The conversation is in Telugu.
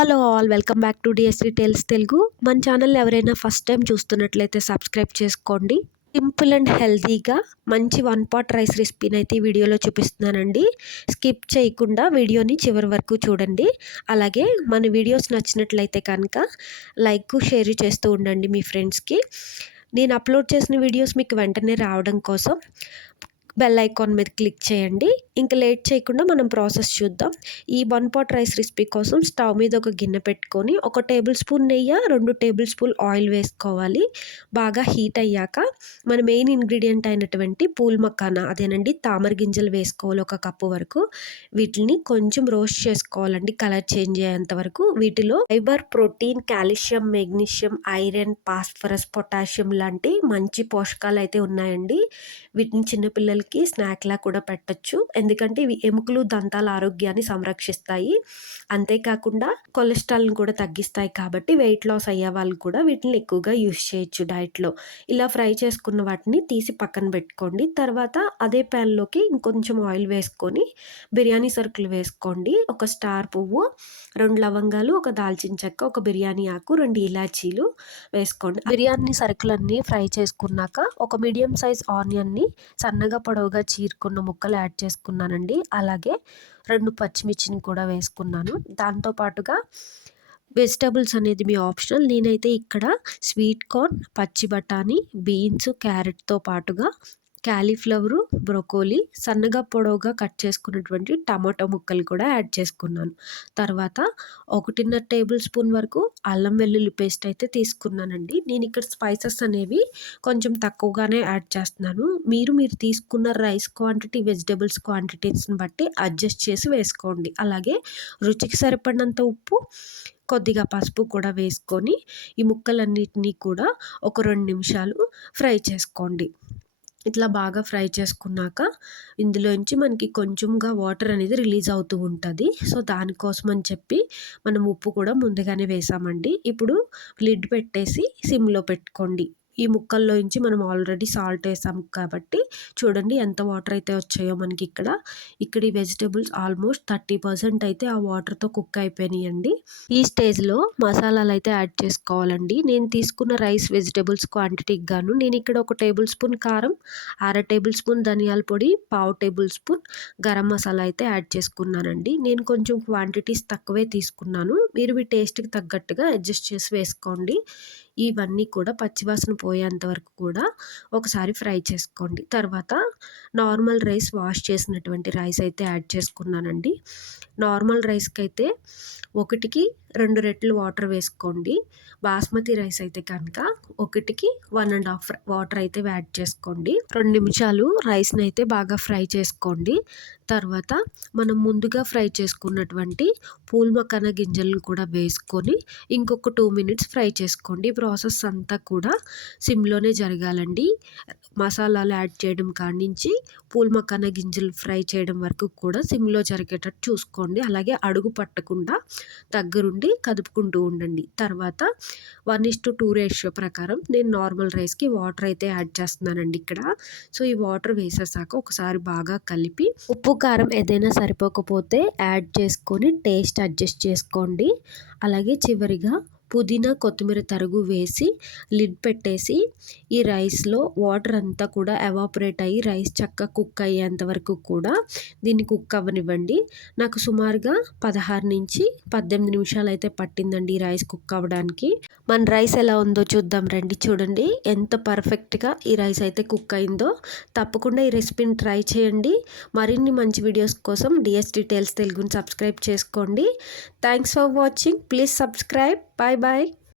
Hello all welcome back to DS details Telugu మన ఛానల్ ఎవరైనా ఫస్ట్ టైం చూస్తున్నట్లయితే సబ్స్క్రైబ్ చేసుకోండి. సింపుల్ అండ్ హెల్తీగా మంచి వన్ పాట్ రైస్ రెసిపీని అయితే ఈ వీడియోలో చూపిస్తున్నానండి. స్కిప్ చేయకుండా వీడియోని చివరి వరకు చూడండి. అలాగే మన వీడియోస్ నచ్చినట్లయితే కనుక లైక్ షేర్ చేస్తూ ఉండండి మీ ఫ్రెండ్స్కి నేను అప్లోడ్ చేసిన వీడియోస్ మీకు వెంటనే రావడం కోసం బెల్ ఐకాన్ మీద క్లిక్ చేయండి. ఇంకా లేట్ చేయకుండా మనం ప్రాసెస్ చూద్దాం. ఈ వన్ పాట్ రైస్ రెసిపీ కోసం స్టవ్ మీద ఒక గిన్నె పెట్టుకొని ఒక టేబుల్ స్పూన్ నెయ్యి రెండు టేబుల్ స్పూన్ ఆయిల్ వేసుకోవాలి. బాగా హీట్ అయ్యాక మన మెయిన్ ఇంగ్రీడియంట్ అయినటువంటి పూల్ మక్కానా అదేనండి తామర గింజలు వేసుకోవాలి ఒక కప్పు వరకు. వీటిని కొంచెం రోస్ట్ చేసుకోవాలండి కలర్ చేంజ్ అయ్యేంత వరకు. వీటిలో fibre protein calcium magnesium iron phosphorus potassium లాంటి మంచి పోషకాలు అయితే ఉన్నాయండి. వీటిని చిన్నపిల్లలకి స్నాక్ స్నాక్లా కూడా పెట్టచ్చు. ఎందుకంటే ఇవి ఎముకలు దంతాల ఆరోగ్యాన్ని సంరక్షిస్తాయి. అంతేకాకుండా కొలెస్ట్రాల్ని కూడా తగ్గిస్తాయి కాబట్టి వెయిట్ లాస్ అయ్యే వాళ్ళు కూడా వీటిని ఎక్కువగా యూస్ చేయొచ్చు డైట్లో. ఇలా ఫ్రై చేసుకున్న వాటిని తీసి పక్కన పెట్టుకోండి. తర్వాత అదే ప్యాన్లోకి ఇంకొంచెం ఆయిల్ వేసుకొని బిర్యానీ సరుకులు వేసుకోండి. ఒక స్టార్ పువ్వు రెండు లవంగాలు ఒక దాల్చిన చెక్క ఒక బిర్యానీ ఆకు రెండు ఇలాచీలు వేసుకోండి. బిర్యానీ సరుకులన్నీ ఫ్రై చేసుకున్నాక ఒక మీడియం సైజ్ ఆనియన్ని సన్నగా పొడవుగా చీరుకున్న ముక్కలు యాడ్ చేసుకున్నానండి. అలాగే రెండు పచ్చిమిర్చిని కూడా వేసుకున్నాను. దాంతోపాటుగా వెజిటబుల్స్ అనేది మీ ఆప్షనల్. నేనైతే ఇక్కడ స్వీట్ కార్న్ పచ్చి బఠానీ బీన్స్ క్యారెట్తో పాటుగా క్యాలీఫ్లవరు బ్రొకోలీ సన్నగా పొడవుగా కట్ చేసుకున్నటువంటి టమాటో ముక్కలు కూడా యాడ్ చేసుకున్నాను. తర్వాత ఒకటిన్నర టేబుల్ స్పూన్ వరకు అల్లం వెల్లుల్లి పేస్ట్ అయితే తీసుకున్నానండి. నేను ఇక్కడ స్పైసెస్ అనేవి కొంచెం తక్కువగానే యాడ్ చేస్తున్నాను. మీరు మీరు తీసుకున్న రైస్ క్వాంటిటీ వెజిటేబుల్స్ క్వాంటిటీస్ని బట్టి అడ్జస్ట్ చేసి వేసుకోండి. అలాగే రుచికి సరిపడినంత ఉప్పు కొద్దిగా పసుపు కూడా వేసుకొని ఈ ముక్కలన్నిటినీ కూడా ఒక రెండు నిమిషాలు ఫ్రై చేసుకోండి. ఇట్లా బాగా ఫ్రై చేసుకున్నాక ఇందులోంచి మనకి కొంచెంగా వాటర్ అనేది రిలీజ్ అవుతూ ఉంటుంది. సో దానికోసం అని చెప్పి మనం ఉప్పు కూడా ముందుగానే వేసామండి. ఇప్పుడు లిడ్ పెట్టేసి సిమ్లో పెట్టుకోండి. ఈ ముక్కల్లో నుంచి మనం ఆల్రెడీ సాల్ట్ వేసాం కాబట్టి చూడండి ఎంత వాటర్ అయితే వచ్చాయో మనకి ఇక్కడ. ఇక్కడ ఈ వెజిటేబుల్స్ ఆల్మోస్ట్ థర్టీ పర్సెంట్ అయితే ఆ వాటర్తో కుక్ అయిపోయినాయండి. ఈ స్టేజ్లో మసాలాలు అయితే యాడ్ చేసుకోవాలండి. నేను తీసుకున్న రైస్ వెజిటేబుల్స్ క్వాంటిటీకి గాను నేను ఇక్కడ ఒక టేబుల్ స్పూన్ కారం అర టేబుల్ స్పూన్ ధనియాల పొడి పావు టేబుల్ స్పూన్ గరం మసాలా అయితే యాడ్ చేసుకున్నానండి. నేను కొంచెం క్వాంటిటీస్ తక్కువే తీసుకున్నాను. మీరు మీ టేస్ట్కి తగ్గట్టుగా అడ్జస్ట్ చేసి వేసుకోండి. ఇవన్నీ కూడా పచ్చివాసన పోయేంత వరకు కూడా ఒకసారి ఫ్రై చేసుకోండి. తర్వాత నార్మల్ రైస్ వాష్ చేసినటువంటి రైస్ అయితే యాడ్ చేసుకున్నానండి. నార్మల్ రైస్కి అయితే ఒకటికి రెండు రెట్లు వాటర్ వేసుకోండి. బాస్మతి రైస్ అయితే కనుక ఒకటికి వన్ అండ్ హాఫ్ వాటర్ అయితే యాడ్ చేసుకోండి. రెండు నిమిషాలు రైస్ని అయితే బాగా ఫ్రై చేసుకోండి. తర్వాత మనం ముందుగా ఫ్రై చేసుకున్నటువంటి పూల్ మకాన గింజలను కూడా వేసుకొని ఇంకొక టూ మినిట్స్ ఫ్రై చేసుకోండి. ప్రాసెస్ అంతా కూడా సిమ్లోనే జరగాలండి. మసాలాలు యాడ్ చేయడం కానించి నుంచి పూల్ మకాన గింజలు ఫ్రై చేయడం వరకు కూడా సిమ్లో జరిగేటట్టు చూసుకోండి. అలాగే అడుగు పట్టకుండా దగ్గరుండి కదుపుకుంటూ ఉండండి. తర్వాత one is to two ratio ప్రకారం నేను నార్మల్ రైస్కి వాటర్ అయితే యాడ్ చేస్తున్నానండి ఇక్కడ. సో ఈ వాటర్ వేసేసాక ఒకసారి బాగా కలిపి ఉప్పు కారం ఏదైనా సరిపోకపోతే యాడ్ చేసుకొని టేస్ట్ అడ్జస్ట్ చేసుకోండి. అలాగే చివరిగా పుదీనా కొత్తిమీర తరుగు వేసి లిడ్ పెట్టేసి ఈ రైస్లో వాటర్ అంతా కూడా ఎవాపరేట్ అయ్యి రైస్ చక్కగా కుక్ అయ్యేంత వరకు కూడా దీన్ని కుక్ అవ్వనివ్వండి. నాకు సుమారుగా పదహారు నుంచి పద్దెనిమిది నిమిషాలు అయితే పట్టిందండి ఈ రైస్ కుక్ అవ్వడానికి. మన రైస్ ఎలా ఉందో చూద్దాం రండి. చూడండి ఎంత పర్ఫెక్ట్గా ఈ రైస్ అయితే కుక్ అయిందో. తప్పకుండా ఈ రెసిపీని ట్రై చేయండి. మరిన్ని మంచి వీడియోస్ కోసం డిఎస్ డీటెయిల్స్ తెలుగుని సబ్స్క్రైబ్ చేసుకోండి. Thanks for watching. Please subscribe. Bye bye.